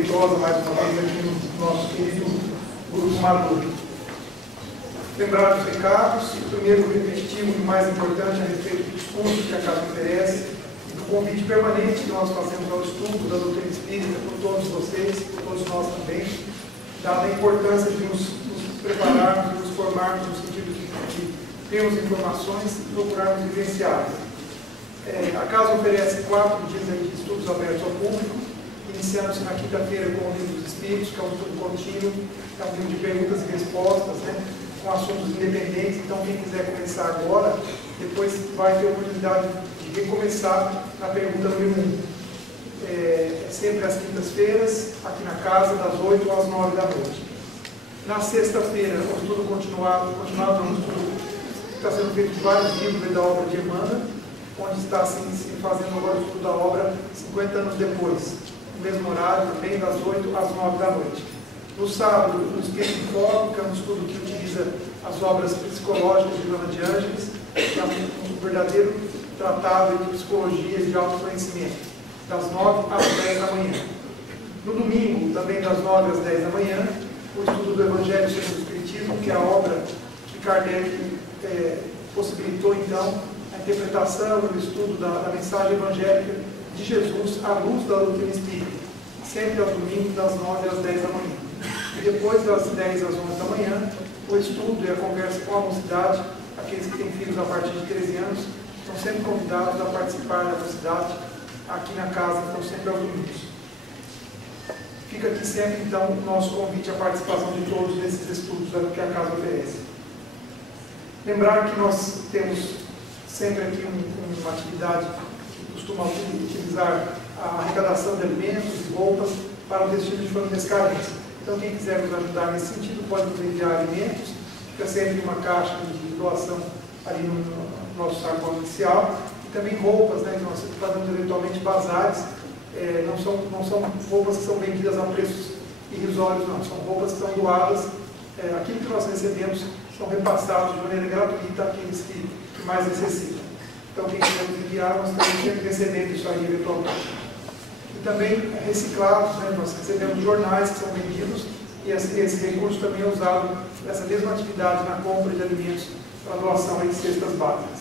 proveitosa mais uma vez aqui no nosso querido Grupo Maduro. Lembrar dos recados, o primeiro repetitivo e mais importante a respeito dos cursos que a Casa oferece, e do convite permanente que nós fazemos ao estudo da doutrina espírita por todos vocês, por todos nós também, dada a importância de nos prepararmos e nos formarmos no sentido de termos informações e procurarmos vivenciá-las. A Casa oferece 4 dias de estudos abertos ao público, iniciando-se na quinta-feira com o Livro dos Espíritos, que é um estudo contínuo, é um livro de perguntas e respostas, com assuntos independentes. Então, quem quiser começar agora, depois vai ter a oportunidade de recomeçar na pergunta número 1. É sempre às quintas-feiras, aqui na casa, das 8 às 9 da noite. Na sexta-feira, o estudo continuado um estudo que está sendo feito de vários livros da obra de Emmanuel, onde está se fazendo agora o estudo da obra 50 anos depois, no mesmo horário, também das 8 às 9 da noite. No sábado, o Espírito em Foco, que é um estudo que utiliza as obras psicológicas de Joana de Ângeles, que é um verdadeiro tratado de psicologia e de autoconhecimento, das 9 às 10 da manhã. No domingo, também das 9 às 10 da manhã, o estudo do Evangelho segundo o Espiritismo, que é a obra que Kardec possibilitou, então, a interpretação e o estudo da mensagem evangélica de Jesus à luz da doutrina espírita, sempre aos domingos, das 9 às 10 da manhã. E depois, das 10 às 11 da manhã, o estudo e a conversa com a mocidade, aqueles que têm filhos a partir de 13 anos, estão sempre convidados a participar da mocidade aqui na casa, estão sempre aos domingos. Fica aqui sempre, então, o nosso convite à participação de todos nesses estudos que a casa oferece. Lembrar que nós temos sempre aqui uma atividade que costuma utilizar a arrecadação de alimentos e roupas para o destino de famílias carentes. Então, quem quiser nos ajudar nesse sentido, pode nos enviar alimentos. Fica sempre uma caixa de doação ali no nosso saco inicial. E também roupas, que nós fazemos eventualmente bazares. Não são roupas que são vendidas a preços irrisórios, não. São roupas que são doadas. Aquilo que nós recebemos são repassados de maneira gratuita àqueles que mais necessitam. Então, quem quiser nos enviar, nós estamos sempre recebendo isso aí eventualmente. E também reciclados, nós recebemos jornais que são vendidos e esse recurso também é usado nessa mesma atividade na compra de alimentos para doação de cestas básicas.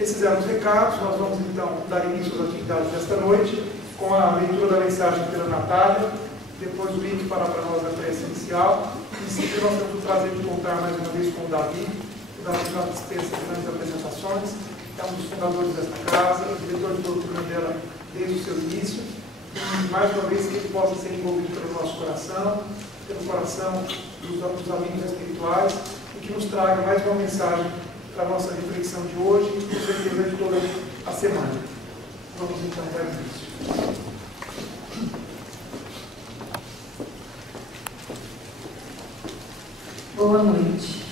Esses eram os recados. Nós vamos então dar início às atividades desta noite com a leitura da mensagem pela Natália, depois o link para nós da prece inicial. Em seguida, nós temos o prazer de contar mais uma vez com o Davi, que já dispensa grandes apresentações, é um dos fundadores desta casa, o diretor de doutrina dela desde o seu início. E mais uma vez que ele possa ser envolvido pelo nosso coração, pelo coração dos amigos espirituais, e que nos traga mais uma mensagem para a nossa reflexão de hoje e com certeza de toda a semana. Vamos então dar início. Boa noite.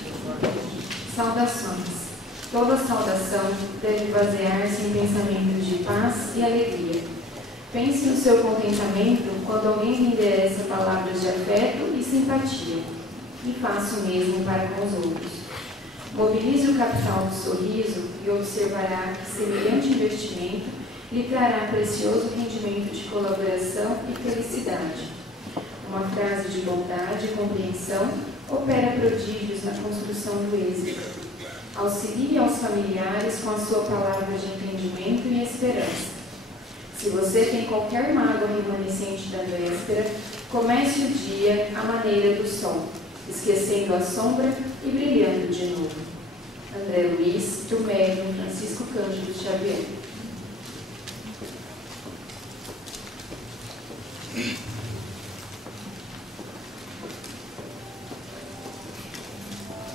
Saudações. Toda saudação deve basear-se em pensamentos de paz e alegria. Pense no seu contentamento quando alguém lhe endereça palavras de afeto e simpatia, e faça o mesmo para com os outros. Mobilize o capital do sorriso e observará que semelhante investimento lhe trará precioso rendimento de colaboração e felicidade. Uma frase de bondade e compreensão opera prodígios na construção do êxito. Auxilie aos familiares com a sua palavra de entendimento e esperança. Se você tem qualquer mágoa remanescente da véspera, comece o dia à maneira do sol, esquecendo a sombra e brilhando de novo. André Luiz, do médium Francisco Cândido Xavier.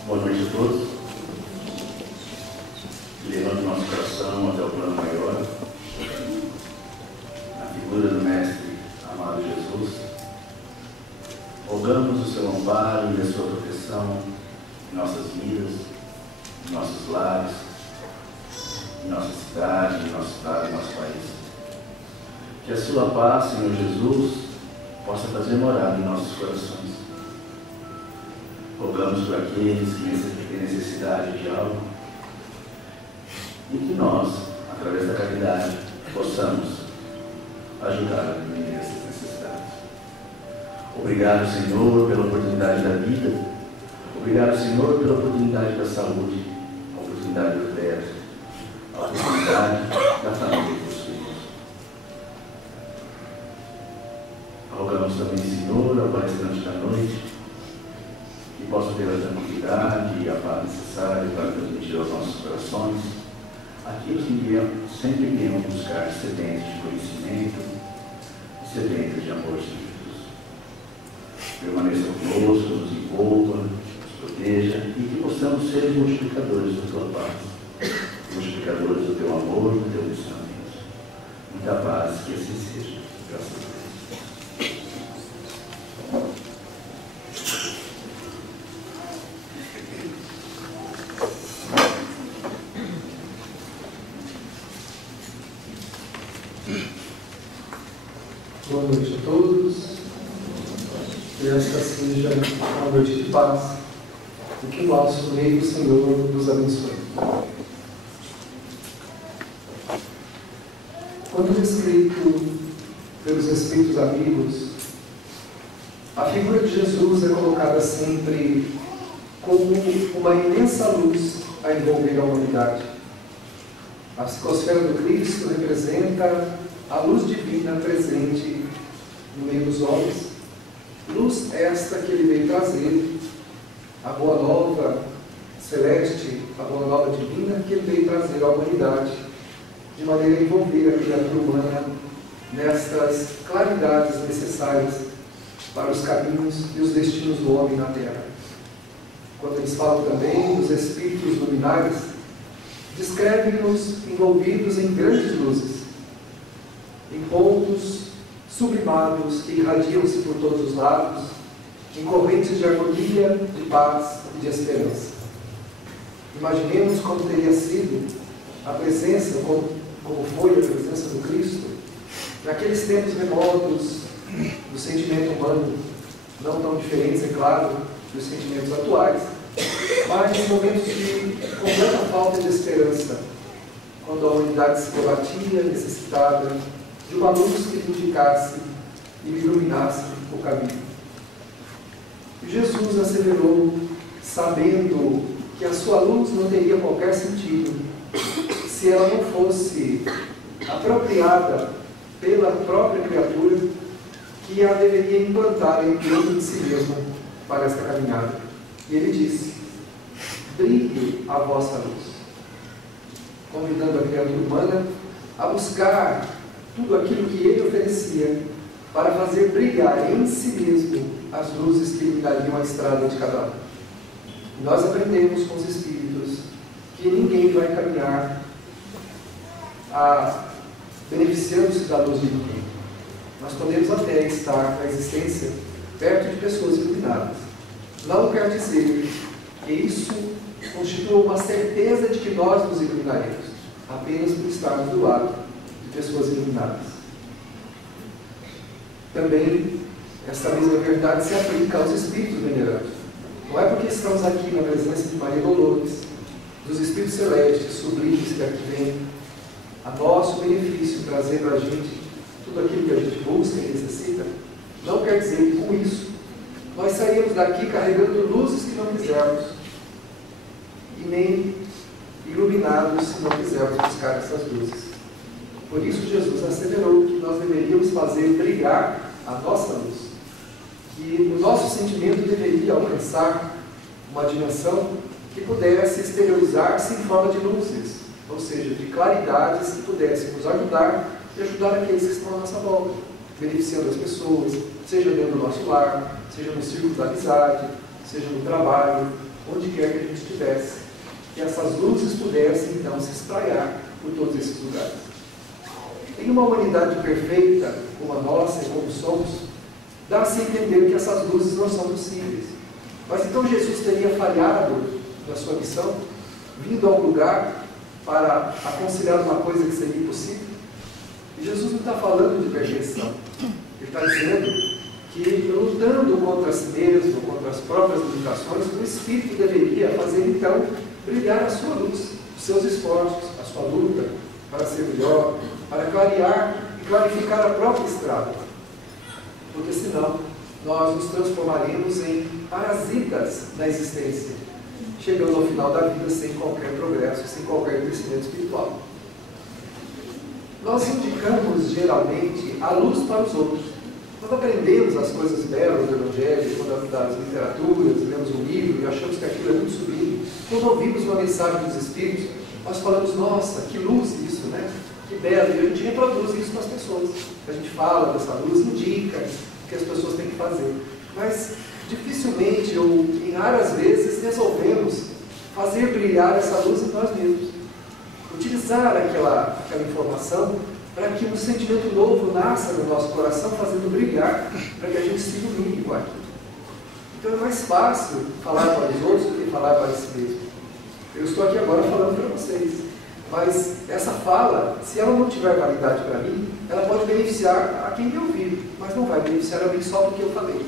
Boa noite a todos. Levando nosso coração até o plano maior, na figura do Mestre amado Jesus, rogamos o seu amparo e a sua proteção em nossas vidas, em nossos lares, em nossa cidade, em nosso estado, em nosso país. Que a sua paz, Senhor Jesus, possa fazer morada em nossos corações. Rogamos por aqueles que têm necessidade de algo, e que nós, através da caridade, possamos ajudar a diminuir essas necessidades. Obrigado, Senhor, pela oportunidade da vida. Obrigado, Senhor, pela oportunidade da saúde, a oportunidade do teto, a oportunidade da família que possuímos. Rogamos também, Senhor, ao palestrante da noite, que possa ter a tranquilidade e a paz necessária para transmitir aos nossos corações aquilo que sempre viemos buscar, sedentos de conhecimento, sedentos de amor de Jesus. Permaneça conosco, nos envolva, nos proteja e que possamos ser multiplicadores da tua paz, multiplicadores do teu amor, do teu ensinamento. Muita paz, que assim seja. Graças a Deus. Boa noite a todos. Que esta seja uma noite de paz e que o nosso Rei do Senhor nos abençoe. Quando descrito pelos Espíritos amigos, a figura de Jesus é colocada sempre como uma imensa luz a envolver a humanidade. A psicosfera do Cristo representa a luz divina presente no meio dos homens, luz esta que ele veio trazer, a boa nova celeste, a boa nova divina que ele veio trazer à humanidade, de maneira a envolver a criatura humana nestas claridades necessárias para os caminhos e os destinos do homem na Terra. Quando eles falam também dos espíritos luminares, descrevem-nos envolvidos em grandes luzes, em pontos sublimados que irradiam-se por todos os lados, em correntes de harmonia, de paz e de esperança. Imaginemos como teria sido a presença, como foi a presença do Cristo, naqueles tempos remotos do sentimento humano, não tão diferentes, é claro, dos sentimentos atuais, mas em momentos de completa falta de esperança, quando a humanidade se debatia, necessitada de uma luz que lhe indicasse e lhe iluminasse o caminho. E Jesus asseverou, sabendo que a sua luz não teria qualquer sentido se ela não fosse apropriada pela própria criatura que a deveria implantar dentro de si mesma para esta caminhada. E ele disse: brilhe a vossa luz, convidando a criatura humana a buscar tudo aquilo que ele oferecia para fazer brilhar em si mesmo as luzes que iluminariam a estrada de cada um. E nós aprendemos com os Espíritos que ninguém vai caminhar beneficiando-se da luz de ninguém. Nós podemos até estar na existência perto de pessoas iluminadas. Não quer dizer que isso constitua uma certeza de que nós nos iluminaremos, apenas por estarmos do lado de pessoas iluminadas. Também, esta mesma verdade se aplica aos Espíritos venerantes. Não é porque estamos aqui na presença de Maria Dolores, dos Espíritos Celestes, sublimes que aqui vêm, a nosso benefício, trazer para a gente tudo aquilo que a gente busca e necessita, não quer dizer que com isso nós saímos daqui carregando luzes que não quisermos e nem iluminados se não quisermos buscar essas luzes. Por isso Jesus asseverou que nós deveríamos fazer brilhar a nossa luz, que o nosso sentimento deveria alcançar uma dimensão que pudesse exteriorizar-se em forma de luzes, ou seja, de claridades que pudessem nos ajudar e ajudar aqueles que estão à nossa volta, beneficiando as pessoas, seja dentro do nosso lar, seja no círculo da amizade, seja no trabalho, onde quer que a gente estivesse, que essas luzes pudessem então se espraiar por todos esses lugares. Em uma humanidade perfeita, como a nossa e como somos, dá-se a entender que essas luzes não são possíveis. Mas então Jesus teria falhado na sua missão, vindo a um lugar para aconselhar uma coisa que seria impossível? E Jesus não está falando de perfeição. Ele está dizendo que, lutando contra si mesmo, contra as próprias limitações, o Espírito deveria fazer então brilhar a sua luz, os seus esforços, a sua luta para ser melhor, para clarear e clarificar a própria estrada. Porque senão nós nos transformaremos em parasitas da existência, chegando ao final da vida sem qualquer progresso, sem qualquer crescimento espiritual. Nós indicamos geralmente a luz para os outros. Quando aprendemos as coisas belas do Evangelho, quando das literaturas, lemos um livro e achamos que aquilo é muito sublime, quando ouvimos uma mensagem dos Espíritos, nós falamos, nossa, que luz isso, né? Que belo, e a gente reproduz isso nas pessoas. A gente fala dessa luz, indica o que as pessoas têm que fazer. Mas dificilmente, ou em raras vezes, resolvemos fazer brilhar essa luz em nós mesmos. Utilizar aquela informação para que um sentimento novo nasça no nosso coração, fazendo brilhar, para que a gente se ilumine com aquilo. Então é mais fácil falar para os outros do que falar para si mesmo. Eu estou aqui agora falando para vocês, mas essa fala, se ela não tiver validade para mim, ela pode beneficiar a quem me ouvir, mas não vai beneficiar a mim só porque eu falei.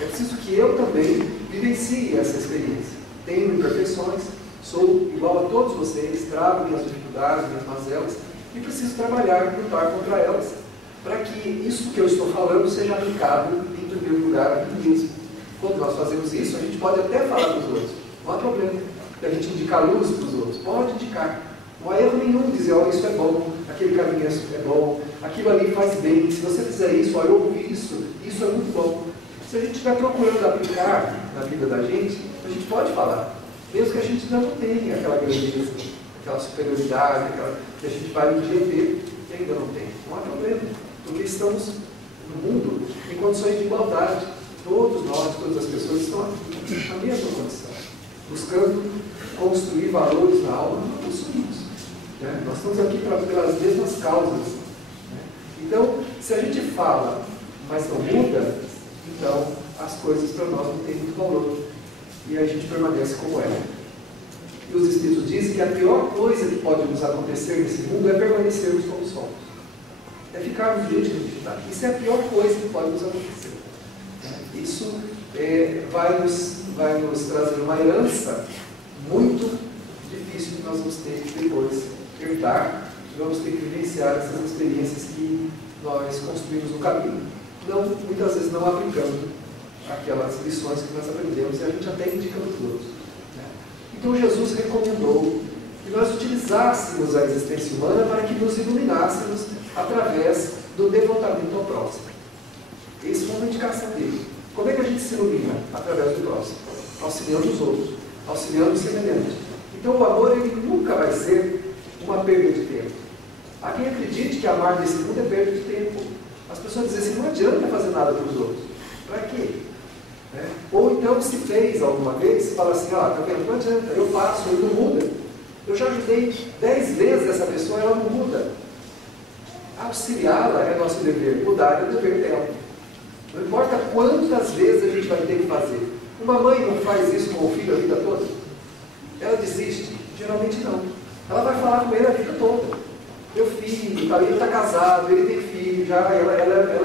É preciso que eu também vivencie essa experiência. Tenho imperfeições, sou igual a todos vocês, trago minhas dificuldades, minhas mazelas, e preciso trabalhar, lutar contra elas, para que isso que eu estou falando seja aplicado, em primeiro lugar, a mim mesmo. Quando nós fazemos isso, a gente pode até falar para os outros, não há problema, a gente indicar luz para os outros, pode indicar. Não há erro nenhum dizer, olha, isso é bom, aquele caminho é bom, aquilo ali faz bem, se você fizer isso, olha, eu ouvi isso é muito bom. Se a gente estiver procurando aplicar na vida da gente, a gente pode falar, mesmo que a gente ainda não tenha aquela grandeza, aquela superioridade, que a gente vai um dia ter, e ainda não tem. Não há problema, porque estamos no mundo em condições de igualdade. Todos nós, todas as pessoas estão aqui, na mesma condição, buscando construir valores na alma que não possuímos. Né? Nós estamos aqui pelas mesmas causas. Né? Então, se a gente fala, mas não muda, então as coisas para nós não têm muito valor. E a gente permanece como é. E os Espíritos dizem que a pior coisa que pode nos acontecer nesse mundo é permanecermos como somos. É ficarmos do jeito que a gente está. Isso é a pior coisa que pode nos acontecer. Isso vai nos trazer uma herança muito difícil que nós vamos ter que depois herdar, que vamos ter que vivenciar essas experiências que nós construímos no caminho. Muitas vezes não aplicando aquelas lições que nós aprendemos e a gente até indica para os outros. Então Jesus recomendou que nós utilizássemos a existência humana para que nos iluminássemos através do devotamento ao próximo. Essa foi uma indicação dele. Como é que a gente se ilumina? Através do próximo, auxiliando os outros, auxiliando o semelhante. Então o amor ele nunca vai ser uma perda de tempo. Há quem acredite que amar nesse mundo é perda de tempo. As pessoas dizem assim, não adianta fazer nada para os outros. Para quê? Ou então, se fez alguma vez, fala assim, tá vendo, não adianta, eu faço, ele não muda. Eu já ajudei 10 vezes essa pessoa, ela não muda. Auxiliá-la é nosso dever, mudar é o dever dela. Não importa quantas vezes a gente vai ter que fazer. Uma mãe não faz isso com o filho a vida toda? Ela desiste? Geralmente não. Ela vai falar com ele a vida toda. Meu filho, ele está casado, ele tem filho, já, ela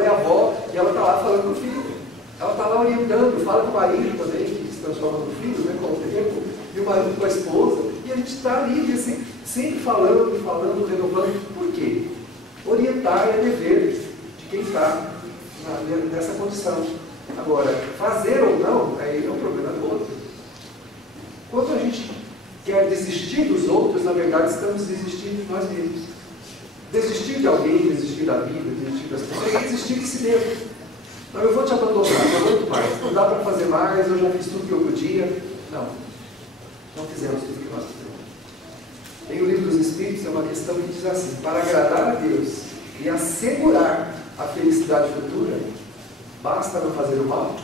é avó, e ela está lá falando com o filho. Ela está lá orientando, fala com o marido também, que se transforma no filho, né, com o tempo, e o marido com a esposa, e a gente está ali, assim, sempre falando, renovando. Por quê? Orientar é dever de quem está nessa condição. Agora, fazer ou não, aí é um problema do outro. Quando a gente quer desistir dos outros, na verdade, estamos desistindo de nós mesmos. Desistir de alguém, desistir da vida, desistir das pessoas, é desistir de si mesmo. Não, eu vou te abandonar, não aguento mais, não dá para fazer mais, eu já fiz tudo que eu podia. Não fizemos tudo que nós fizemos. Em o Livro dos Espíritos é uma questão que diz assim, para agradar a Deus e assegurar a felicidade futura, basta não fazer o mal?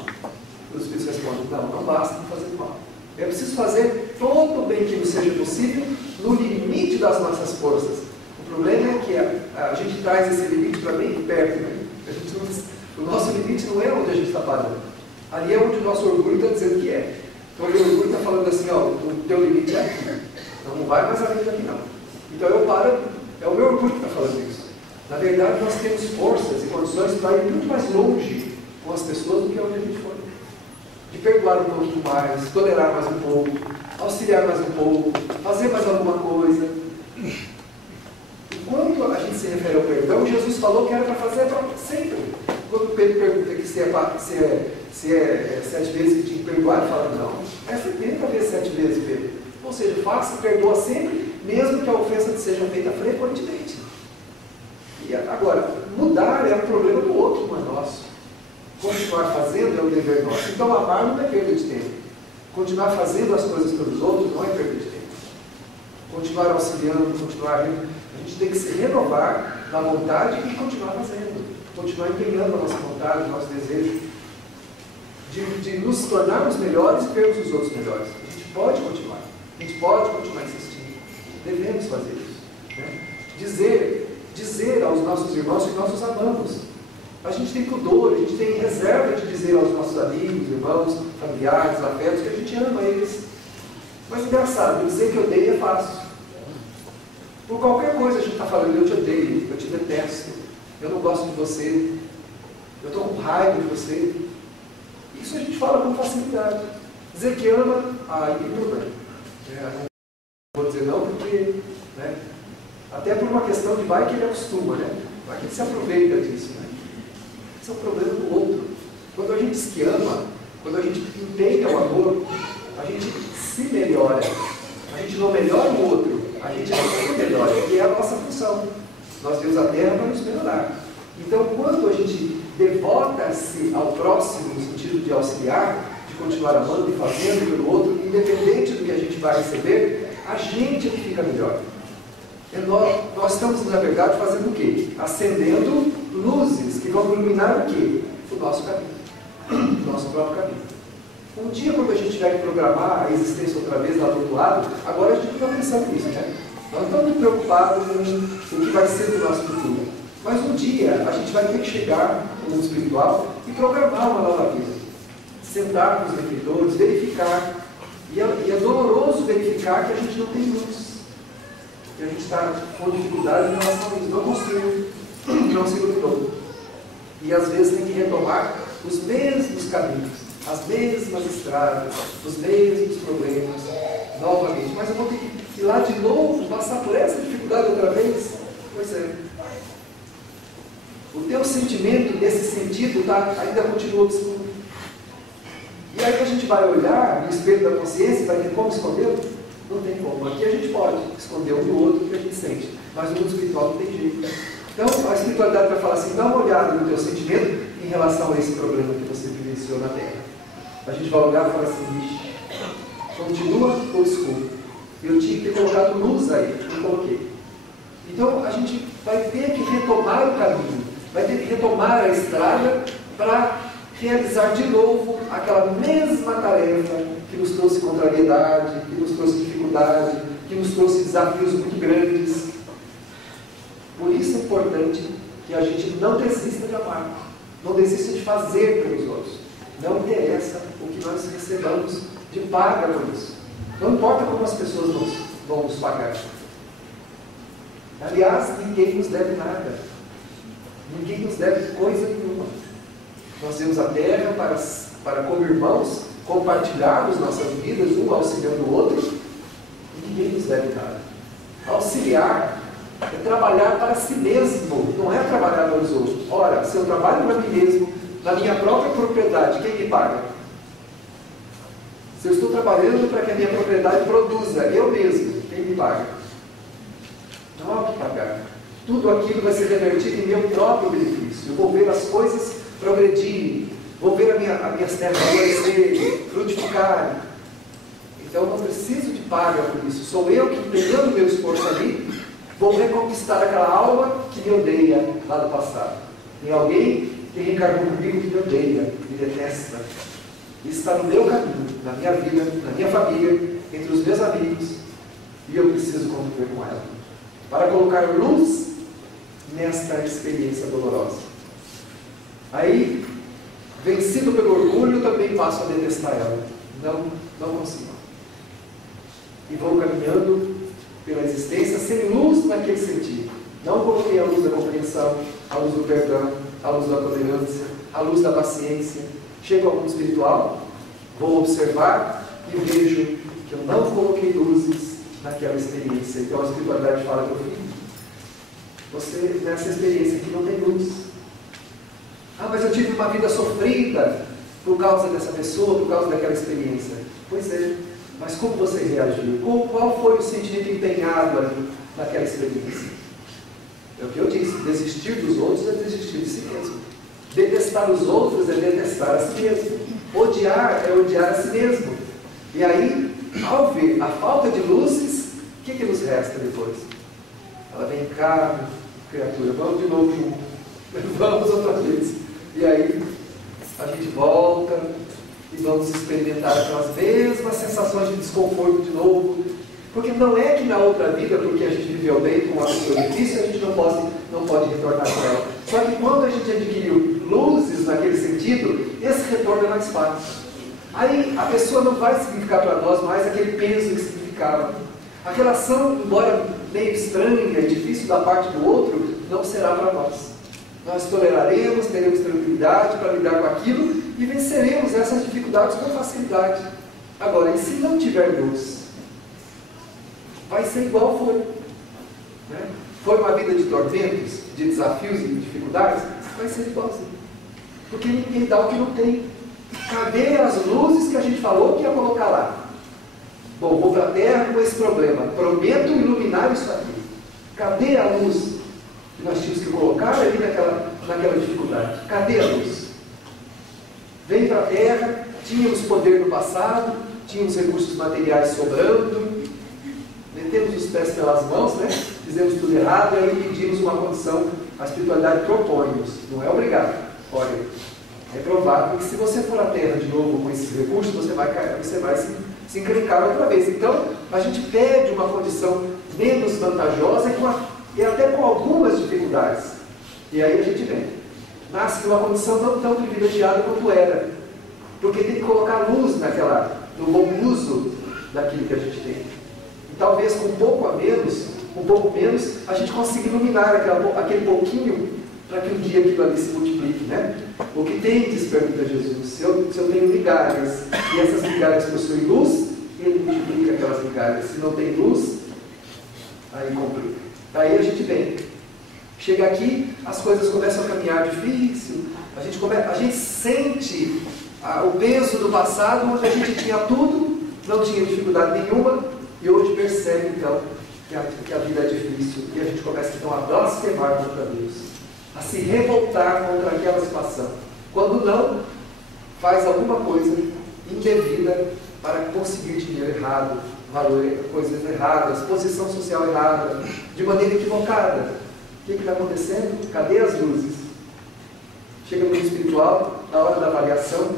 Os Espíritos respondem, não basta não fazer o mal. É preciso fazer todo o bem que nos seja possível no limite das nossas forças. O problema é que a gente traz esse limite para bem perto, né? O nosso limite não é onde a gente está parando. Ali é onde o nosso orgulho está dizendo que é. Então o orgulho está falando assim, o teu limite é aqui. Então não vai mais além daqui não. Então eu paro, é o meu orgulho que está falando isso. Na verdade nós temos forças e condições para ir muito mais longe com as pessoas do que onde a gente foi. De perdoar um pouquinho mais, tolerar mais um pouco, auxiliar mais um pouco, fazer mais alguma coisa. Quando a gente se refere ao perdão, Jesus falou que era para fazer sempre. Pedro pergunta aqui se é 7 vezes que tinha que perdoar, ele fala, não, é 70 vezes 7 vezes, Pedro. Ou seja, faça e perdoa sempre, mesmo que a ofensa seja feita frequentemente. E agora, mudar é um problema do outro, não é nosso. Continuar fazendo é um dever nosso. Então, amar não é perda de tempo. Continuar fazendo as coisas pelos outros não é perda de tempo. Continuar auxiliando, continuar... A gente tem que se renovar na vontade e continuar fazendo. Continuar empenhando a nossa vontade, o nosso desejo. De nos tornarmos melhores e vermos os outros melhores. A gente pode continuar. A gente pode continuar insistindo. Devemos fazer isso. Né? Dizer aos nossos irmãos que nós os amamos. A gente tem pudor, a gente tem reserva de dizer aos nossos amigos, irmãos, familiares, afetos, que a gente ama eles. Mas engraçado, dizer que eu odeio é fácil. Por qualquer coisa a gente está falando, eu te odeio, eu te detesto, eu não gosto de você, eu estou com raiva de você. Isso a gente fala com facilidade. Dizer que ama, aí tem problema. Não vou dizer não, porque, né, até por uma questão de vai que ele acostuma, né? Vai que ele se aproveita disso, né? Esse é o problema do outro. Quando a gente diz que ama, quando a gente empenha o amor, a gente se melhora. A gente não melhora o outro, a gente se melhora, que é a nossa função. Nós viemos à Terra para nos melhorar. Então, quando a gente devota-se ao próximo, no sentido de auxiliar, de continuar amando e fazendo pelo outro, independente do que a gente vai receber, a gente é que fica melhor. Nós estamos, na verdade, fazendo o quê? Acendendo luzes que vão iluminar o quê? O nosso caminho. O nosso próprio caminho. Um dia, quando a gente tiver que programar a existência outra vez lá do outro lado, agora a gente não está pensando nisso, né? Nós não estamos muito preocupados com o que vai ser do nosso futuro. Mas um dia a gente vai ter que chegar no mundo espiritual e programar uma nova vida. Sentar com os benfeitores, verificar. E é doloroso verificar que a gente não tem luz. Que a gente está com dificuldade em relação a isso. Não construiu, não se iluminou. E às vezes tem que retomar os mesmos caminhos, as mesmas estradas, os mesmos problemas, novamente. Mas eu vou ter que ir lá de novo, passar por essa dificuldade outra vez? Pois é. O teu sentimento nesse sentido ainda continua obscuro. E aí a gente vai olhar no espelho da consciência e vai ter como escondê-lo? Não tem como. Aqui a gente pode esconder um do outro o que a gente sente. Mas no mundo espiritual não tem jeito. Então a espiritualidade vai falar assim, dá uma olhada no teu sentimento em relação a esse problema que você vivenciou na Terra. A gente vai olhar e falar assim, vixe, continua obscuro. Eu tinha que ter colocado luz aí, não coloquei. Então a gente vai ter que retomar o caminho, vai ter que retomar a estrada para realizar de novo aquela mesma tarefa que nos trouxe contrariedade, que nos trouxe dificuldade, que nos trouxe desafios muito grandes. Por isso é importante que a gente não desista de amar, não desista de fazer pelos outros. Não interessa o que nós recebamos de paga por isso. Não importa como as pessoas vão nos pagar. Aliás, ninguém nos deve nada. Ninguém nos deve coisa nenhuma. Nós viemos à Terra para como irmãos, compartilharmos nossas vidas, um auxiliando o outro, e ninguém nos deve nada. Auxiliar é trabalhar para si mesmo, não é trabalhar para os outros. Ora, se eu trabalho para mim mesmo, na minha própria propriedade, quem me paga? Se eu estou trabalhando para que a minha propriedade produza, eu mesmo, quem me paga? Não há o que pagar. Tudo aquilo vai ser revertido em meu próprio benefício. Eu vou ver as coisas progredirem, vou ver as minhas terras florescerem, frutificarem. Então eu não preciso de paga por isso. Sou eu que, empenhando o meu esforço ali, vou reconquistar aquela alma que me odeia lá do passado. Tem alguém que reencarnou comigo que me odeia, me detesta. Isso está no meu caminho, na minha vida, na minha família, entre os meus amigos, e eu preciso conviver com ela, para colocar luz nesta experiência dolorosa. Aí, vencido pelo orgulho, também passo a detestar ela. Não consigo. E vou caminhando pela existência sem luz naquele sentido. Não coloquei a luz da compreensão, a luz do perdão, a luz da tolerância, a luz da paciência. Chego ao mundo espiritual, vou observar e vejo que eu não coloquei luzes naquela experiência. Então a espiritualidade fala, meu filho, você nessa experiência aqui não tem luz. Ah, mas eu tive uma vida sofrida por causa dessa pessoa, por causa daquela experiência. Pois é, mas como você reagiu? Qual foi o sentimento empenhado ali naquela experiência? É o que eu disse, desistir dos outros é desistir de si mesmo. Detestar os outros é detestar a si mesmo. Odiar é odiar a si mesmo. E aí, ao ver a falta de luzes, o que nos resta depois? Ela vem cá, criatura, vamos de novo junto. Vamos outra vez. E aí, a gente volta e vamos experimentar aquelas mesmas sensações de desconforto de novo. Porque não é que na outra vida, porque a gente viveu bem com a pessoa difícil, a gente não pode retornar com ela. Só que quando a gente adquiriu luzes naquele sentido, esse retorno é mais fácil. Aí a pessoa não vai significar para nós mais aquele peso que significava. A relação, embora meio estranha e difícil da parte do outro, não será para nós. Nós toleraremos, teremos tranquilidade para lidar com aquilo e venceremos essas dificuldades com facilidade. Agora, e se não tiver luz? Vai ser igual foi. Né? Foi uma vida de tormentos, de desafios e dificuldades? Vai ser igualzinho. Porque ninguém dá o que não tem. Cadê as luzes que a gente falou que ia colocar lá? Bom, vou para a Terra com esse problema. Prometo iluminar isso aqui. Cadê a luz que nós tínhamos que colocar ali naquela dificuldade? Cadê a luz? Vem para a Terra, tínhamos poder no passado, tínhamos recursos materiais sobrando, metemos os pés pelas mãos, né? Fizemos tudo errado e aí pedimos uma condição. A espiritualidade propõe-nos, não é obrigado. Olha, é provável que se você for à Terra de novo com esses recursos, você vai se encrencar outra vez. Então, a gente pede uma condição menos vantajosa e até com algumas dificuldades. E aí a gente vem. Nasce numa condição não tão privilegiada quanto era. Porque tem que colocar luz no bom uso daquilo que a gente tem. E talvez com um pouco menos, a gente consiga iluminar aquele pouquinho para que um dia aquilo ali se multiplique, né? O que tendes, pergunta Jesus, se eu tenho migalhas, e essas migalhas possuem luz, ele multiplica aquelas migalhas. Se não tem luz, aí complica. Daí a gente vem. Chega aqui, as coisas começam a caminhar difícil, a gente sente o peso do passado, onde a gente tinha tudo, não tinha dificuldade nenhuma, e hoje percebe, então, que a vida é difícil, e a gente começa, então, a blasfemar contra Deus, a se revoltar contra aquela situação. Quando não, faz alguma coisa indevida para conseguir dinheiro errado, coisas erradas, posição social errada, de maneira equivocada. O que está acontecendo? Cadê as luzes? Chega no mundo espiritual, na hora da avaliação,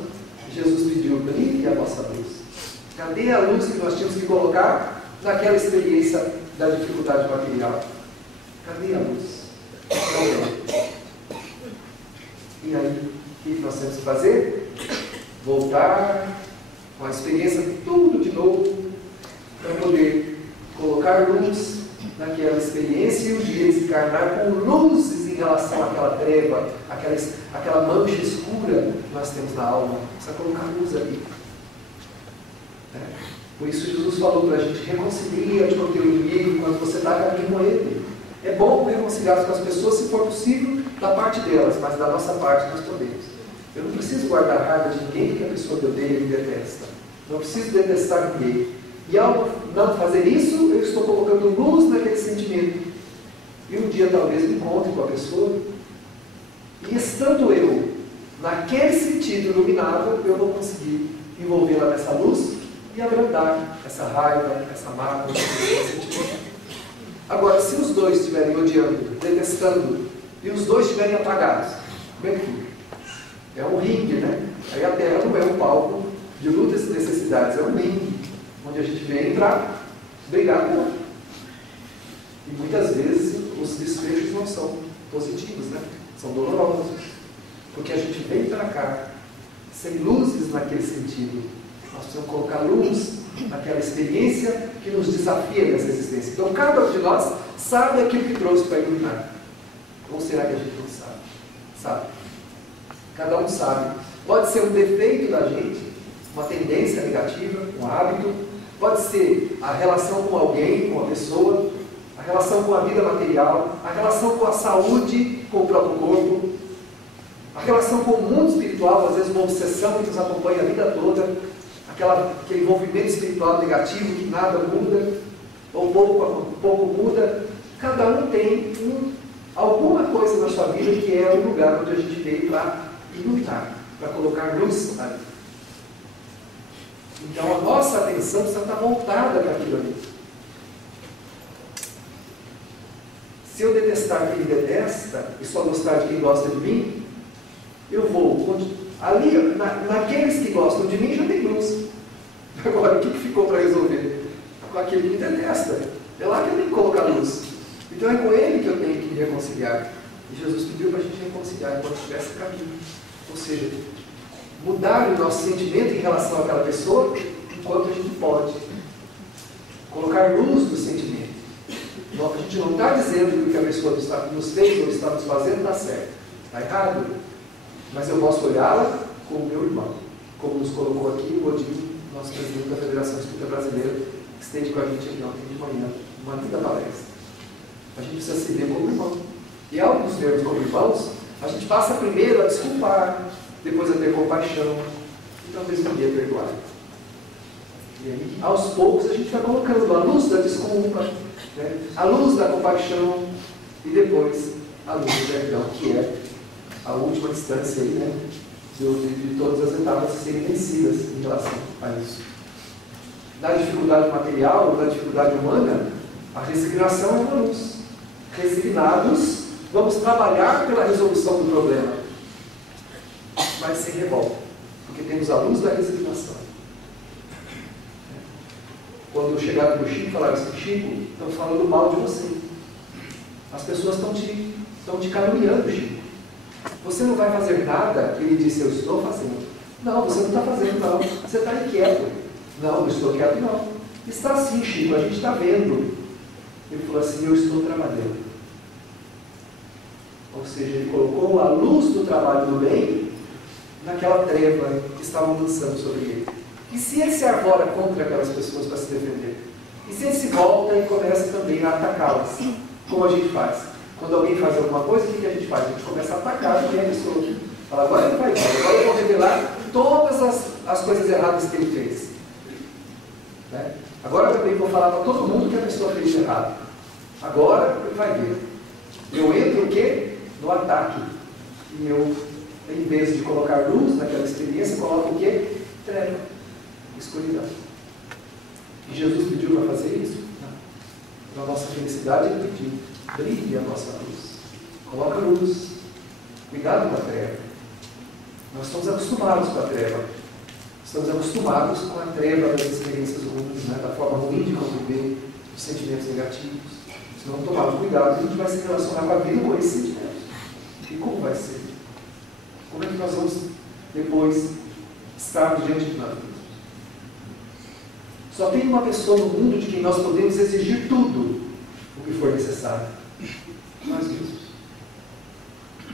Jesus pediu: brilhe a vossa luz. Cadê a luz que nós tínhamos que colocar naquela experiência da dificuldade material? Cadê a luz? E aí, o que nós temos que fazer? Voltar com a experiência tudo de novo, para poder colocar luz naquela experiência e um dia desencarnar com luzes em relação àquela treva, aquela mancha escura que nós temos na alma. Precisa colocar luz ali. Por isso Jesus falou para a gente: reconcilia-te com o teu inimigo quando você está caminhando com ele. É bom reconciliar com as pessoas, se for possível, da parte delas, mas da nossa parte nós podemos. Eu não preciso guardar raiva de ninguém que a pessoa me odeia e me detesta. Não preciso detestar ninguém. E ao não fazer isso, eu estou colocando luz naquele sentimento. E um dia talvez me encontre com a pessoa, e estando eu naquele sentido iluminado, eu vou conseguir envolvê-la nessa luz e abrandar essa raiva, essa mágoa, esse sentimento. Agora, se os dois estiverem odiando, detestando, e os dois estiverem apagados, como é que fica? É um ringue, né? Aí a Terra não é um palco de lutas e necessidades, é um ringue, onde a gente vem para brigar com o outro. E muitas vezes os desfechos não são positivos, né? São dolorosos. Porque a gente vem para cá sem luzes naquele sentido. Nós precisamos colocar luz naquela experiência que nos desafia nessa existência. Então cada um de nós sabe aquilo que trouxe para iluminar. Ou será que a gente não sabe? Sabe. Cada um sabe. Pode ser um defeito da gente, uma tendência negativa, um hábito. Pode ser a relação com alguém, com uma pessoa, a relação com a vida material, a relação com a saúde, com o próprio corpo, a A relação com o mundo espiritual, às vezes uma obsessão que nos acompanha a vida toda, aquele envolvimento espiritual negativo que nada muda, ou pouco muda. Cada um tem alguma coisa na sua vida que é o lugar onde a gente veio para iluminar, para colocar luz ali. Então a nossa atenção precisa estar voltada para aquilo ali. Se eu detestar quem detesta e só gostar de quem gosta de mim, eu vou ali, naqueles que gostam de mim já tem luz. Agora, o que ficou para resolver? Com aquele que me detesta. É lá que eu tenho que colocar luz. Então é com ele que eu tenho que me reconciliar. E Jesus pediu para a gente reconciliar enquanto estivesse caminho. Ou seja, mudar o nosso sentimento em relação àquela pessoa enquanto a gente pode. Colocar luz no sentimento. A gente não está dizendo que o que a pessoa nos fez ou está nos fazendo está certo. Está errado. Mas eu posso olhá-la como meu irmão. Como nos colocou aqui o Godinho, nosso presidente da Federação Espírita Brasileira, que esteve com a gente aqui ontem de manhã, uma linda palestra. A gente precisa se ver como irmão. E ao nos vermos como irmãos, a gente passa primeiro a desculpar, depois a ter compaixão, e talvez um dia perdoar. E aí, aos poucos, a gente vai colocando a luz da desculpa, né? A luz da compaixão, e depois a luz do perdão, que é a última distância aí, né? De todas as etapas serem vencidas em relação a isso. Na dificuldade material, na dificuldade humana, a resignação é uma luz. Resignados, vamos trabalhar pela resolução do problema, mas sem revolta, porque temos a luz da resignação. Quando chegaram para o Chico e falaram assim: Chico, estão falando mal de você. As pessoas estão te caluniando, Chico. Você não vai fazer nada? Ele disse: eu estou fazendo. Não, você não está fazendo, não. Você está inquieto. Não, não estou quieto, não. Está sim, Chico, a gente está vendo. Ele falou assim: eu estou trabalhando. Ou seja, ele colocou a luz do trabalho do bem naquela treva que estavam lançando sobre ele. E se ele se arvora contra aquelas pessoas para se defender? E se ele se volta e começa também a atacá-las? Como a gente faz? Quando alguém faz alguma coisa, o que a gente faz? A gente começa a atacar a pessoa. Fala: agora ele vai embora, agora eu vou revelar todas as coisas erradas que ele fez. Né? Agora eu também vou falar para todo mundo que a pessoa fez de errado. Agora ele vai ver. Eu entro o quê? No ataque. E eu, em vez de colocar luz naquela experiência, coloco o quê? Treva, escuridão. E Jesus pediu para fazer isso? Não. Para a nossa felicidade, ele pediu: brilhe a nossa luz. Coloca luz. Cuidado com a treva. Nós estamos acostumados com a treva. Estamos acostumados com a treva das experiências ruins, né? Da forma ruim de conviver, dos sentimentos negativos. Se não tomarmos cuidado, a gente vai se relacionar com a vida com esses sentimentos. E como vai ser? Como é que nós vamos depois estarmos diante de nós? Só tem uma pessoa no mundo de quem nós podemos exigir tudo o que for necessário. Nós mesmos.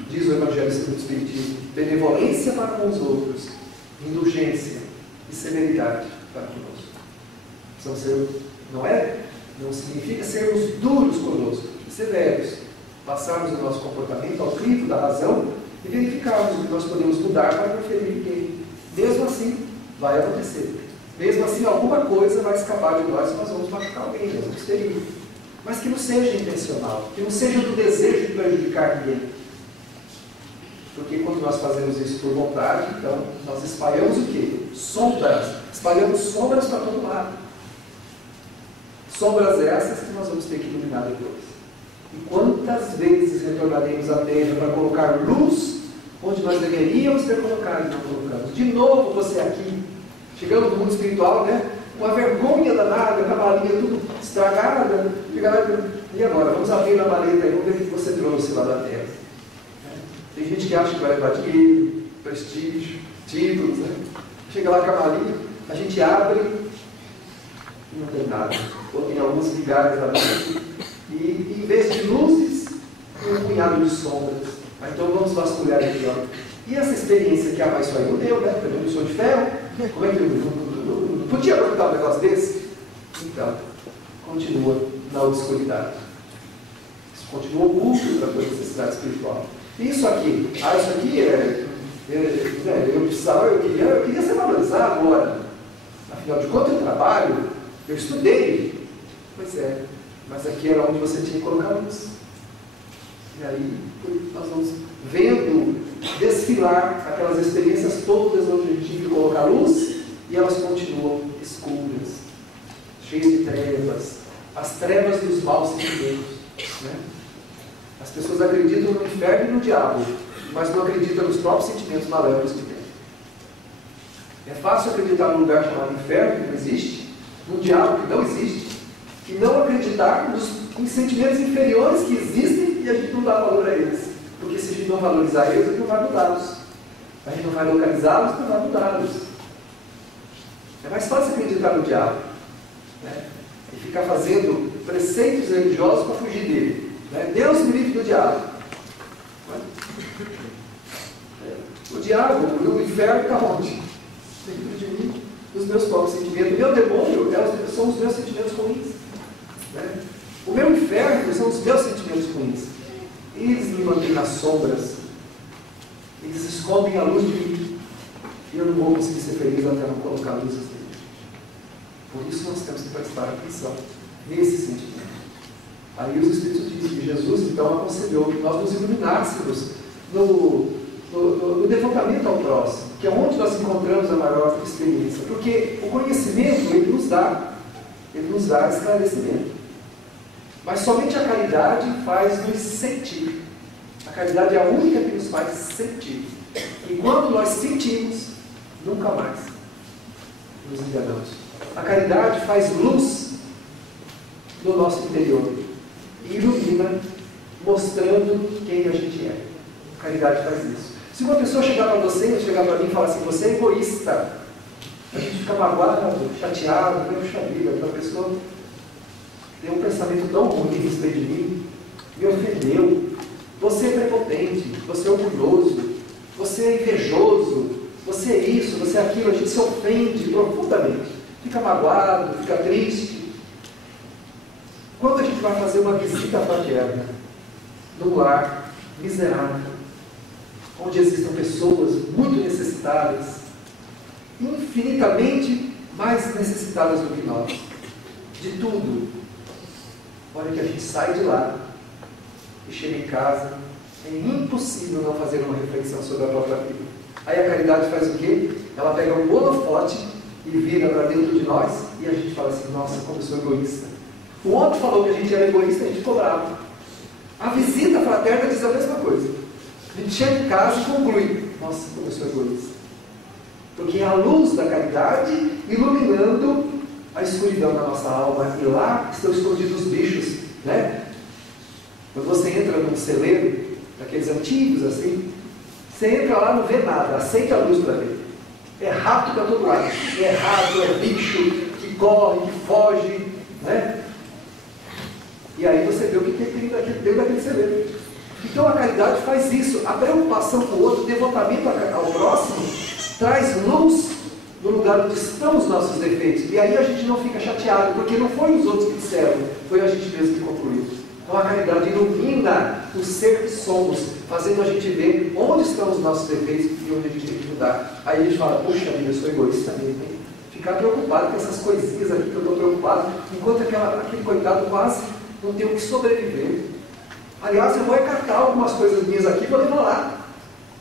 Diz o Evangelho segundo o Espiritismo: benevolência para com os outros, indulgência e severidade para conosco. Precisamos ser, não significa sermos duros conosco, severos. Passarmos o nosso comportamento ao crivo da razão e verificarmos o que nós podemos mudar para não ferir ninguém. Mesmo assim, vai acontecer. Mesmo assim, alguma coisa vai escapar de nós e nós vamos machucar alguém, nós vamos ferir. Mas que não seja intencional, que não seja do desejo de prejudicar ninguém. Porque quando nós fazemos isso por vontade, então nós espalhamos o quê? Sombras. Espalhamos sombras para todo lado. Sombras essas que nós vamos ter que iluminar depois. E quantas vezes retornaremos à Terra para colocar luz onde nós deveríamos ter colocado e não colocamos? De novo você aqui, chegando no mundo espiritual, né? Com a vergonha danada, com a malinha tudo estragada. E agora? Vamos abrir na maleta e vamos ver o que você trouxe lá da Terra. Tem gente que acha que vai levar dinheiro, prestígio, títulos, né? Chega lá com a malinha, a gente abre e não tem nada. Ou tem algumas migalhas lá dentro. E em vez de luzes, um punhado de sombras. Então vamos vasculhar aqui, ó. E essa experiência que a mãe só não deu, né? Eu não sou de ferro. Como é que eu não podia aproveitar um negócio desse? Então, continua na obscuridade. Isso continua oculto da tua necessidade espiritual. Isso aqui, isso aqui eu queria ser valorizado agora. Afinal de contas, eu trabalho, eu estudei. Pois é, mas aqui era onde você tinha que colocar a luz. E aí, nós vamos vendo desfilar aquelas experiências todas onde a gente tinha que colocar a luz e elas continuam escuras, cheias de trevas, as trevas dos maus sentimentos, né? As pessoas acreditam no inferno e no diabo, mas não acreditam nos próprios sentimentos malévolos que têm. É fácil acreditar num lugar chamado inferno, que não existe, num diabo que não existe, e não acreditar em sentimentos inferiores que existem e a gente não dá valor a eles. Porque se a gente não valorizar eles, a gente não vai mudá-los. A gente não vai localizá-los, não vai mudá-los. É mais fácil acreditar no diabo, né? E ficar fazendo preceitos religiosos para fugir dele, né? Deus me livre do diabo. O diabo, o inferno está onde? Dentro de mim, dos meus próprios sentimentos. O meu demônio são os meus sentimentos ruins, né? O meu inferno são os meus sentimentos ruins. Eles me mantêm nas sombras. Eles escondem a luz de mim. E eu não vou conseguir ser feliz até não colocar a luz dele. Por isso nós temos que prestar atenção nesse sentimento. Aí os Espíritos dizem que Jesus então aconselhou que nós nos iluminássemos no devotamento ao próximo, que é onde nós encontramos a maior experiência. Porque o conhecimento, ele nos dá esclarecimento. Mas somente a caridade faz nos sentir. A caridade é a única que nos faz sentir. E quando nós sentimos, nunca mais nos enganamos. A caridade faz luz no nosso interior e ilumina, mostrando quem a gente é. A caridade faz isso. Se uma pessoa chegar para você, chegar para mim e falar assim, você é egoísta, a gente fica magoado, chateado, puxa vida, aquela pessoa tem um pensamento tão ruim a respeito de mim, me ofendeu, você é prepotente, você é orgulhoso, você é invejoso, você é isso, você é aquilo, a gente se ofende profundamente, fica magoado, fica triste. Quando a gente vai fazer uma visita fraterna num lar miserável, onde existem pessoas muito necessitadas, infinitamente mais necessitadas do que nós, de tudo, olha que a gente sai de lá e chega em casa, é impossível não fazer uma reflexão sobre a própria vida. Aí a caridade faz o quê? Ela pega um holofote e vira para dentro de nós e a gente fala assim, nossa, como eu sou egoísta. O outro falou que a gente era egoísta e a gente ficou bravo. A visita fraterna diz a mesma coisa. A gente chega em casa e conclui, nossa, como eu sou egoísta. Porque é a luz da caridade iluminando a escuridão da nossa alma, e lá estão escondidos os bichos, né? Quando você entra num celeiro, daqueles antigos assim, você entra lá e não vê nada, aceita a luz para ver. É rato para todo lado, é rato, é bicho que corre, que foge, né? E aí você vê o que tem dentro daquele celeiro. Então a caridade faz isso, a preocupação com o outro, o devotamento ao próximo, traz luz no lugar onde estão os nossos defeitos. E aí a gente não fica chateado, porque não foi os outros que disseram, foi a gente mesmo que concluiu. Então a caridade ilumina o ser que somos, fazendo a gente ver onde estão os nossos defeitos e onde a gente tem que mudar. Aí a gente fala, puxa vida, eu sou egoísta mesmo, hein? Ficar preocupado com essas coisinhas aqui que eu estou preocupado, enquanto aquele coitado quase não tem o que sobreviver. Aliás, eu vou encartar algumas coisas minhas aqui e vou levar lá.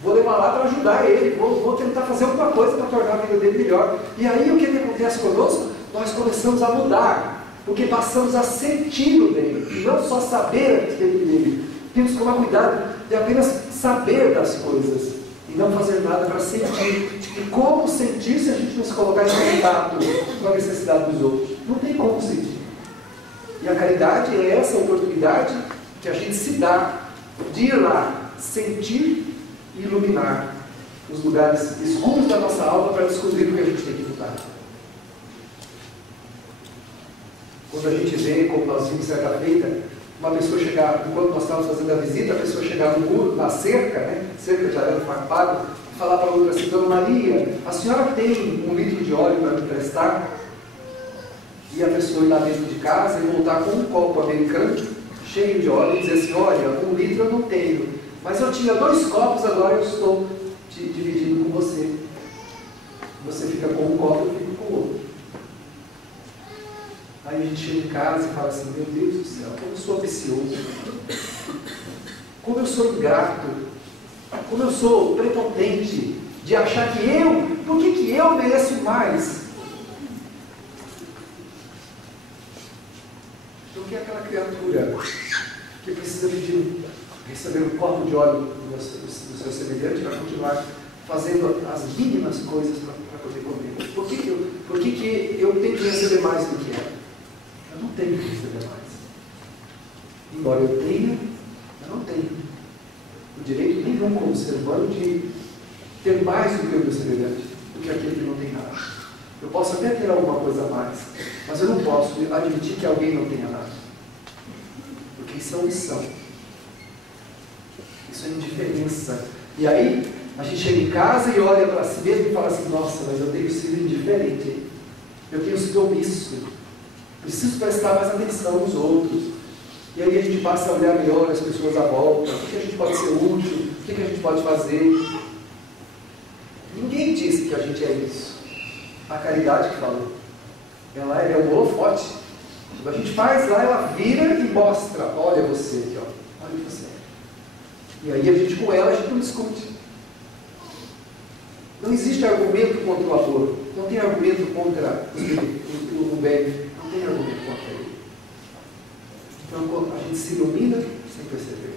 Vou levar lá para ajudar ele, vou tentar fazer alguma coisa para tornar a vida dele melhor. E aí o que acontece conosco? Nós começamos a mudar, porque passamos a sentir o dele, e não só saber a respeito dele. Temos que tomar cuidado de apenas saber das coisas, e não fazer nada para sentir. E como sentir se a gente não se colocar em contato com a necessidade dos outros? Não tem como sentir. E a caridade é essa oportunidade que a gente se dá de ir lá, sentir e iluminar os lugares escuros da nossa alma para descobrir o que a gente tem que mudar. Quando a gente vê, como nós vimos certa feita, uma pessoa chegar, enquanto nós estávamos fazendo a visita, a pessoa chegar no muro, na cerca, né, cerca de arame farpado, e falar para a outra assim, Dona Maria, a senhora tem 1 litro de óleo para me emprestar? E a pessoa ir lá dentro de casa e voltar com um copo americano cheio de óleo e dizer assim, olha, 1 litro eu não tenho, Mas eu tinha 2 copos, agora eu estou dividindo com você. Você fica com um copo, eu fico com o outro. Aí a gente chega em casa e fala assim, meu Deus do céu, como eu sou ambicioso, como eu sou ingrato, como eu sou prepotente de achar que por que eu mereço mais? Do que aquela criatura que precisa receber um copo de óleo do seu semelhante para continuar fazendo as mínimas coisas para poder comer. Por que eu tenho que receber mais do que ela? Eu não tenho que receber mais. Embora eu tenha, eu não tenho o direito nenhum como ser humano de ter mais do que o meu semelhante, do que aquele que não tem nada. Eu posso até ter alguma coisa a mais, mas eu não posso admitir que alguém não tenha nada. Porque isso é omissão. Isso é indiferença. E aí, a gente chega em casa e olha para si mesmo e fala assim, nossa, mas eu tenho sido indiferente. Eu tenho sido omisso. Preciso prestar mais atenção nos outros. E aí a gente passa a olhar melhor as pessoas à volta. O que a gente pode ser útil? O que a gente pode fazer? Ninguém disse que a gente é isso. A caridade que falou. Ela é um holofote. A gente faz lá, ela vira e mostra. Olha você aqui, ó. Olha você. E aí a gente com ela, a gente não discute. Não existe argumento contra o amor. Não tem argumento contra o bem. Não tem argumento contra ele. Então a gente se ilumina sem perceber.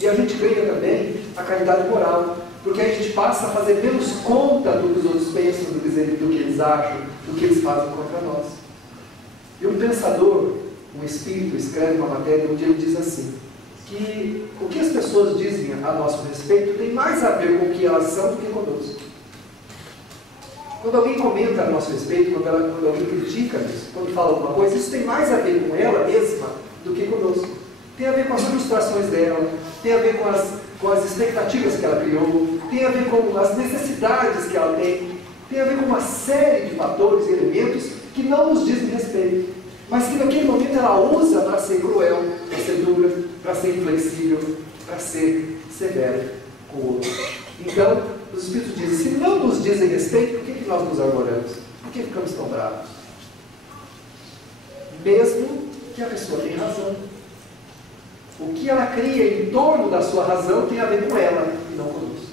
E a gente ganha também a caridade moral. Porque aí a gente passa a fazer menos conta do que os outros pensam, do que eles acham, do que eles fazem contra nós. E um pensador, um espírito, escreve uma matéria onde ele diz assim, que o que as pessoas dizem a nosso respeito tem mais a ver com o que elas são do que conosco. Quando alguém comenta a nosso respeito, quando alguém critica-nos, quando fala alguma coisa, isso tem mais a ver com ela mesma do que conosco. Tem a ver com as frustrações dela, tem a ver com as expectativas que ela criou, tem a ver com as necessidades que ela tem a ver com uma série de fatores e elementos que não nos dizem respeito, mas que naquele momento ela usa para ser cruel, para ser dura, para ser inflexível, para ser severa com o outro. Então, os Espíritos dizem, se não nos dizem respeito, por que nós nos arvoramos? Por que ficamos tão bravos? Mesmo que a pessoa tenha razão. O que ela cria em torno da sua razão tem a ver com ela e não conosco.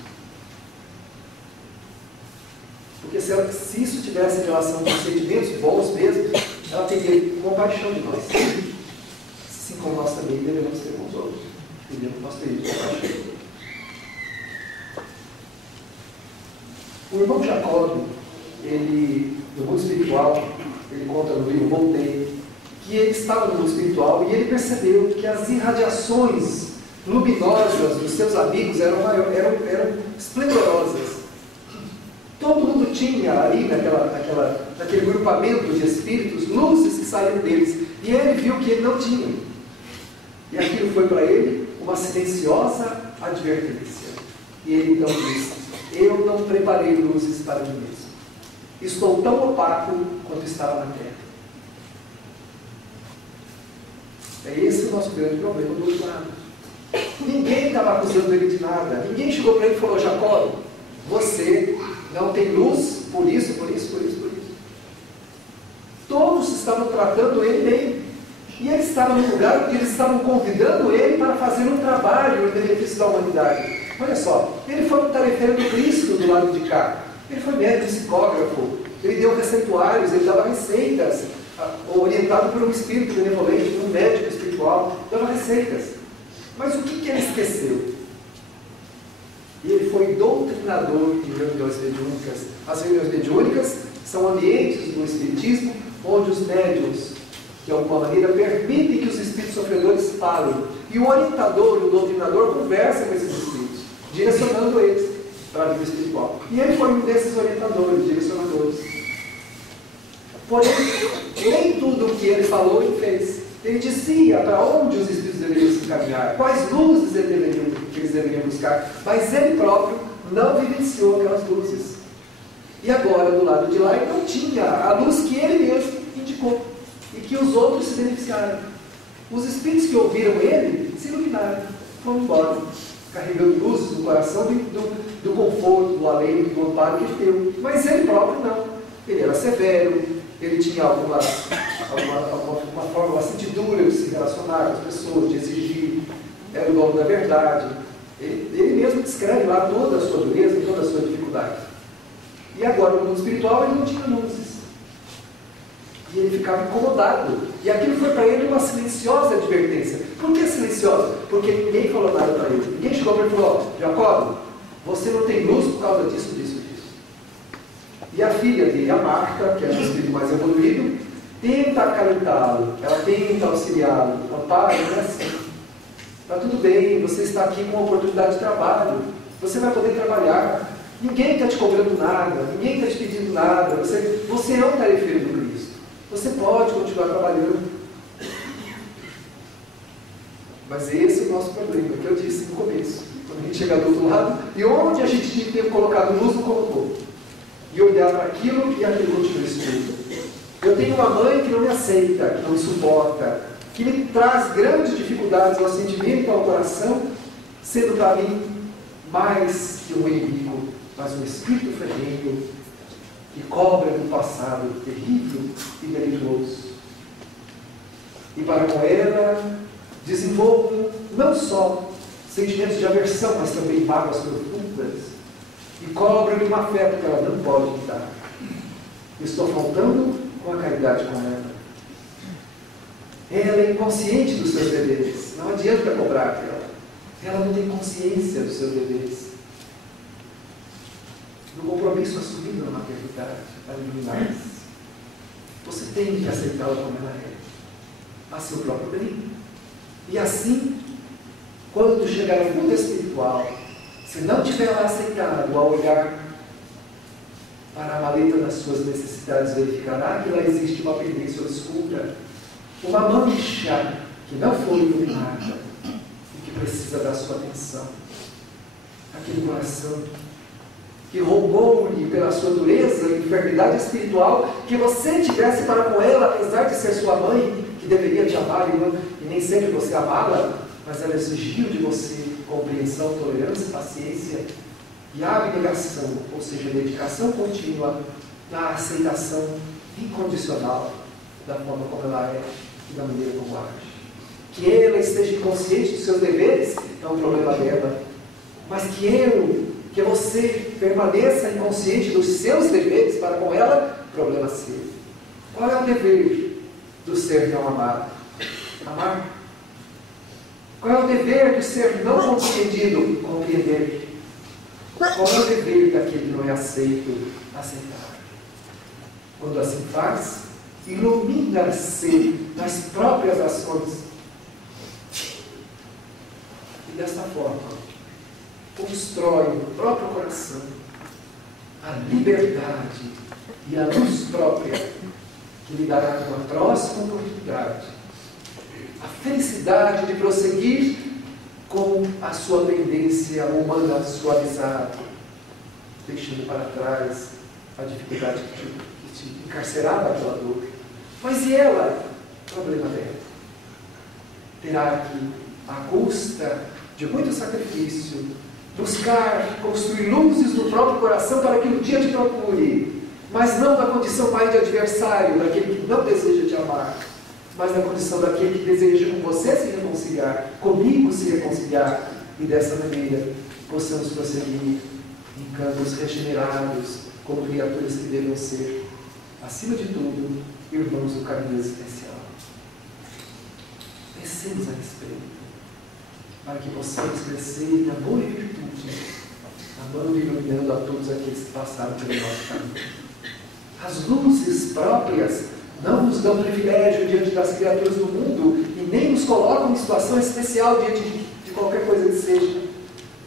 Porque se isso tivesse relação com sentimentos bons mesmo, ela teria compaixão de nós. Assim como nós também devemos ter com os outros. Nós teríamos compaixão. O irmão Jacob, no mundo espiritual, ele conta no livro Voltei, que ele estava no mundo espiritual e ele percebeu que as irradiações luminosas dos seus amigos eram esplendorosas. Todo mundo tinha ali naquele grupamento de espíritos luzes que saíam deles. E ele viu que ele não tinha. E aquilo foi para ele uma silenciosa advertência. E ele então disse, eu não preparei luzes para mim mesmo. Estou tão opaco quanto estava na terra. É esse o nosso grande problema do outro lado. Ninguém estava acusando ele de nada. Ninguém chegou para ele e falou, Jacob, você não tem luz por isso, por isso, por isso, por isso. Todos estavam tratando ele bem. E ele estava no lugar onde eles estavam convidando ele para fazer um trabalho em benefício da humanidade. Olha só, ele foi um tarefeiro do Cristo do lado de cá. Ele foi médico, psicógrafo, ele deu receituários, ele dava receitas, orientado por um espírito benevolente, um médico espiritual, dava receitas. Mas o que ele esqueceu? Ele foi doutrinador de reuniões mediúnicas. As reuniões mediúnicas são ambientes do espiritismo onde os médiuns, de alguma maneira, permitem que os espíritos sofredores falem. E o orientador, o doutrinador, conversa com esses espíritos, direcionando eles para a vida espiritual. E ele foi um desses orientadores, direcionadores. Porém, nem tudo o que ele falou ele fez. Ele dizia para onde os espíritos deveriam se encaminhar, quais luzes eles deveriam buscar, mas ele próprio não vivenciou aquelas luzes. E agora, do lado de lá, ele não tinha a luz que ele mesmo indicou e que os outros se beneficiaram. Os espíritos que ouviram ele se iluminaram, foram embora. carregando luzes no coração do conforto, do alento, do amparo que ele deu. Mas ele próprio não. Ele era severo, ele tinha alguma forma bastante dura de se relacionar com as pessoas, de exigir, era o dono da verdade. Ele mesmo descreve lá toda a sua dureza e toda a sua dificuldade. E agora, no mundo espiritual, ele não tinha luzes. E ele ficava incomodado. E aquilo foi para ele uma silenciosa advertência. Por que silenciosa? Porque ninguém falou nada para ele. Ninguém chegou para ele e falou: Jacó, você não tem luz por causa disso, disso, disso. E a filha dele, a Marta, que é o espírito mais evoluído, tenta acalentá-lo, ela tenta auxiliá-lo. Pai, não é assim. Está tudo bem, você está aqui com uma oportunidade de trabalho, você vai poder trabalhar. Ninguém está te cobrando nada, ninguém está te pedindo nada. Você é um tarefeiro do Cristo. Você pode continuar trabalhando. Mas esse é o nosso problema, que eu disse no começo. Quando a gente chega do outro lado, e onde a gente tinha que ter colocado luz, não colocou. E olhar para aquilo e aquilo continua escuro. Eu tenho uma mãe que não me aceita, que não me suporta, que me traz grandes dificuldades ao sentimento e ao coração, sendo para mim mais que um inimigo, mas um espírito ferrenho que cobra do passado terrível e perigoso. E para com ela desenvolvo não só sentimentos de aversão, mas também mágoas profundas, e cobro-lhe um afeto que ela não pode me dar. Estou faltando com a caridade com ela. Ela é inconsciente dos seus deveres. Não adianta cobrar dela. Ela não tem consciência dos seus deveres. No compromisso assumido na maternidade, a iluminar-se, você tem que aceitá-la como ela é, a seu próprio bem. E assim, quando chegar ao mundo espiritual, se não tiver lá aceitado, ao olhar para a maleta das suas necessidades, verificará que lá existe uma pendência obscura, uma mancha que não foi iluminada e que precisa da sua atenção. Aquele coração que roubou-lhe pela sua dureza e enfermidade espiritual que você tivesse para com ela, apesar de ser sua mãe, que deveria te amar e nem sempre você amá-la, mas ela exigiu de você compreensão, tolerância, paciência e abnegação, ou seja, dedicação contínua na aceitação incondicional da forma como ela é e da maneira como age. Que ela esteja consciente dos seus deveres é um problema dela, mas que você permaneça inconsciente dos seus deveres para com ela, problema seu. Qual é o dever do ser não amado? Amar. Qual é o dever do ser não compreendido? Compreender. Qual é o dever daquele que não é aceito? Aceitar. Quando assim faz, ilumina-se nas próprias ações. E desta forma, constrói no próprio coração a liberdade e a luz própria que lhe dará uma próxima oportunidade a felicidade de prosseguir com a sua tendência humana suavizada, deixando para trás a dificuldade que te encarcerava aquela dor. Mas e ela? Problema dela. Terá que, à custa de muito sacrifício, buscar construir luzes no próprio coração para que um dia te procure, mas não na condição mais de adversário, daquele que não deseja te amar, mas na condição daquele que deseja com você se reconciliar, comigo se reconciliar, e dessa maneira possamos prosseguir em campos regenerados, como criaturas que devem ser, acima de tudo, irmãos do caminho existencial. Pensemos a respeito, para que possamos crescer em amor e virtude, amando e iluminando a todos aqueles que passaram pelo nosso caminho. As luzes próprias não nos dão privilégio diante das criaturas do mundo e nem nos colocam em situação especial diante de qualquer coisa que seja,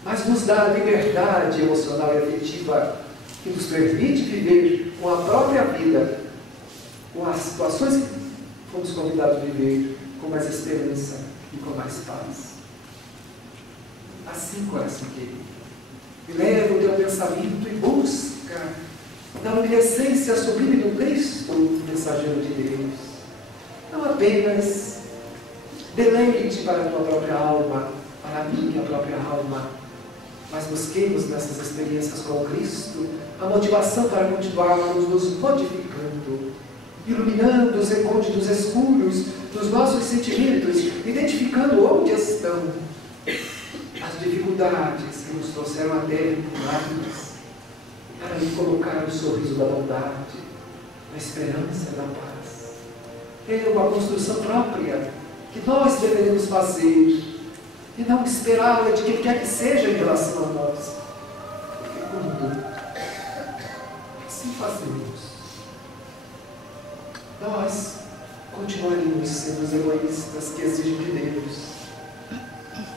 mas nos dá a liberdade emocional e afetiva que nos permite viver com a própria vida, com as situações que fomos convidados a viver, com mais esperança e com mais paz. Assim, coração querido, leva o teu pensamento e busca na luminescência sublime do Cristo, mensageiro de Deus. Não apenas deleite para a tua própria alma, para a minha própria alma, mas busquemos nessas experiências com Cristo a motivação para continuarmos nos modificando, iluminando os recônditos escuros dos nossos sentimentos, identificando onde estão as dificuldades que nos trouxeram até lágrimas, para lhe colocar o sorriso da bondade, a esperança da paz. É uma construção própria que nós deveremos fazer e não esperá-la de quem quer que seja em relação a nós. Porque quando assim fazemos, nós continuaremos sendo os egoístas que exigem de Deus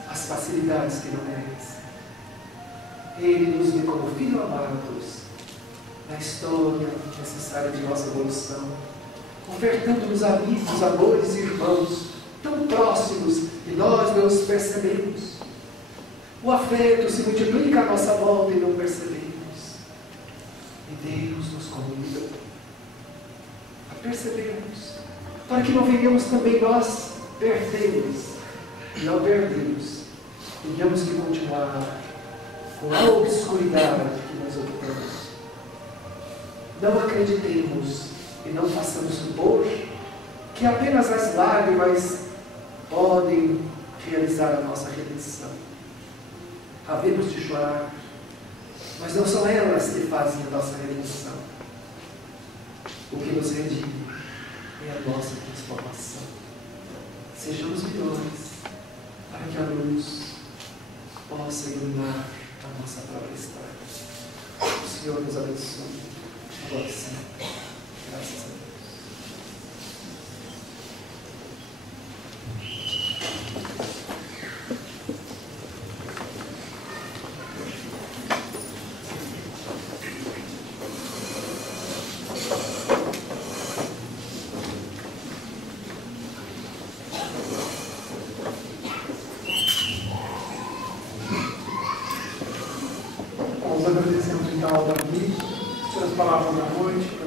as facilidades que não merecem. Ele nos vê como filhos amados na história necessária de nossa evolução, ofertando-nos amigos, amores e irmãos tão próximos e nós não os percebemos. O afeto se multiplica à nossa volta e não percebemos. E Deus nos convida a percebermos, para que não venhamos também nós perdermos, e ao perdermos, tenhamos que continuar com a obscuridade que nós ocupamos. Não acreditemos e não façamos supor que apenas as lágrimas podem realizar a nossa redenção. Havemos de chorar, mas não são elas que fazem a nossa redenção. O que nos redime é a nossa transformação. Sejamos melhores, para que a luz possa iluminar a nossa própria história. O Senhor nos abençoe. Agora sim. Graças a Deus. Nós agradecemos então ao Davi pelas palavras da noite.